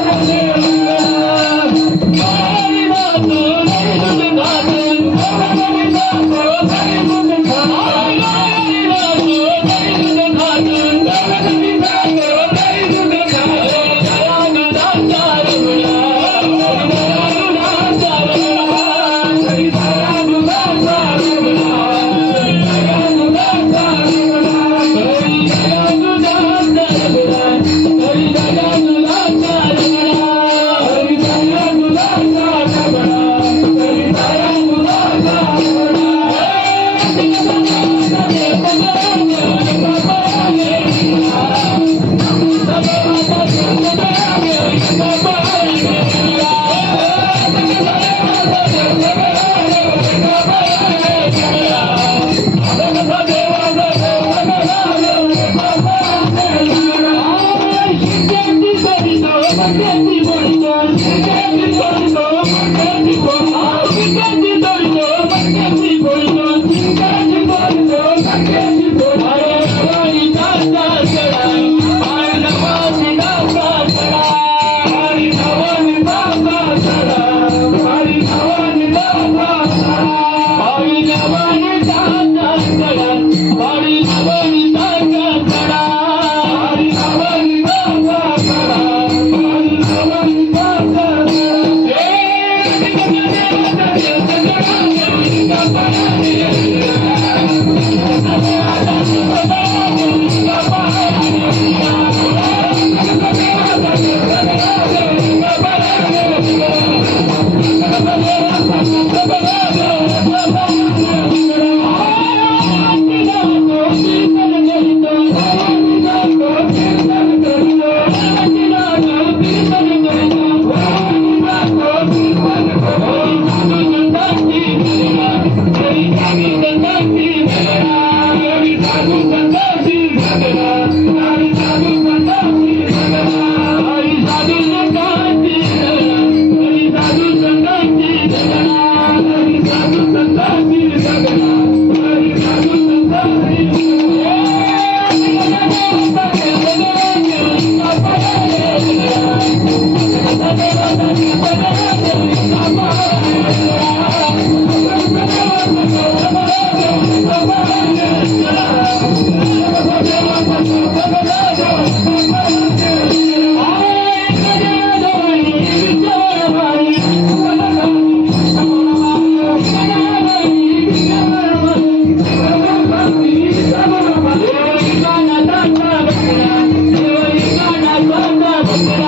Thank you. Thank yeah. you.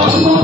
Come on.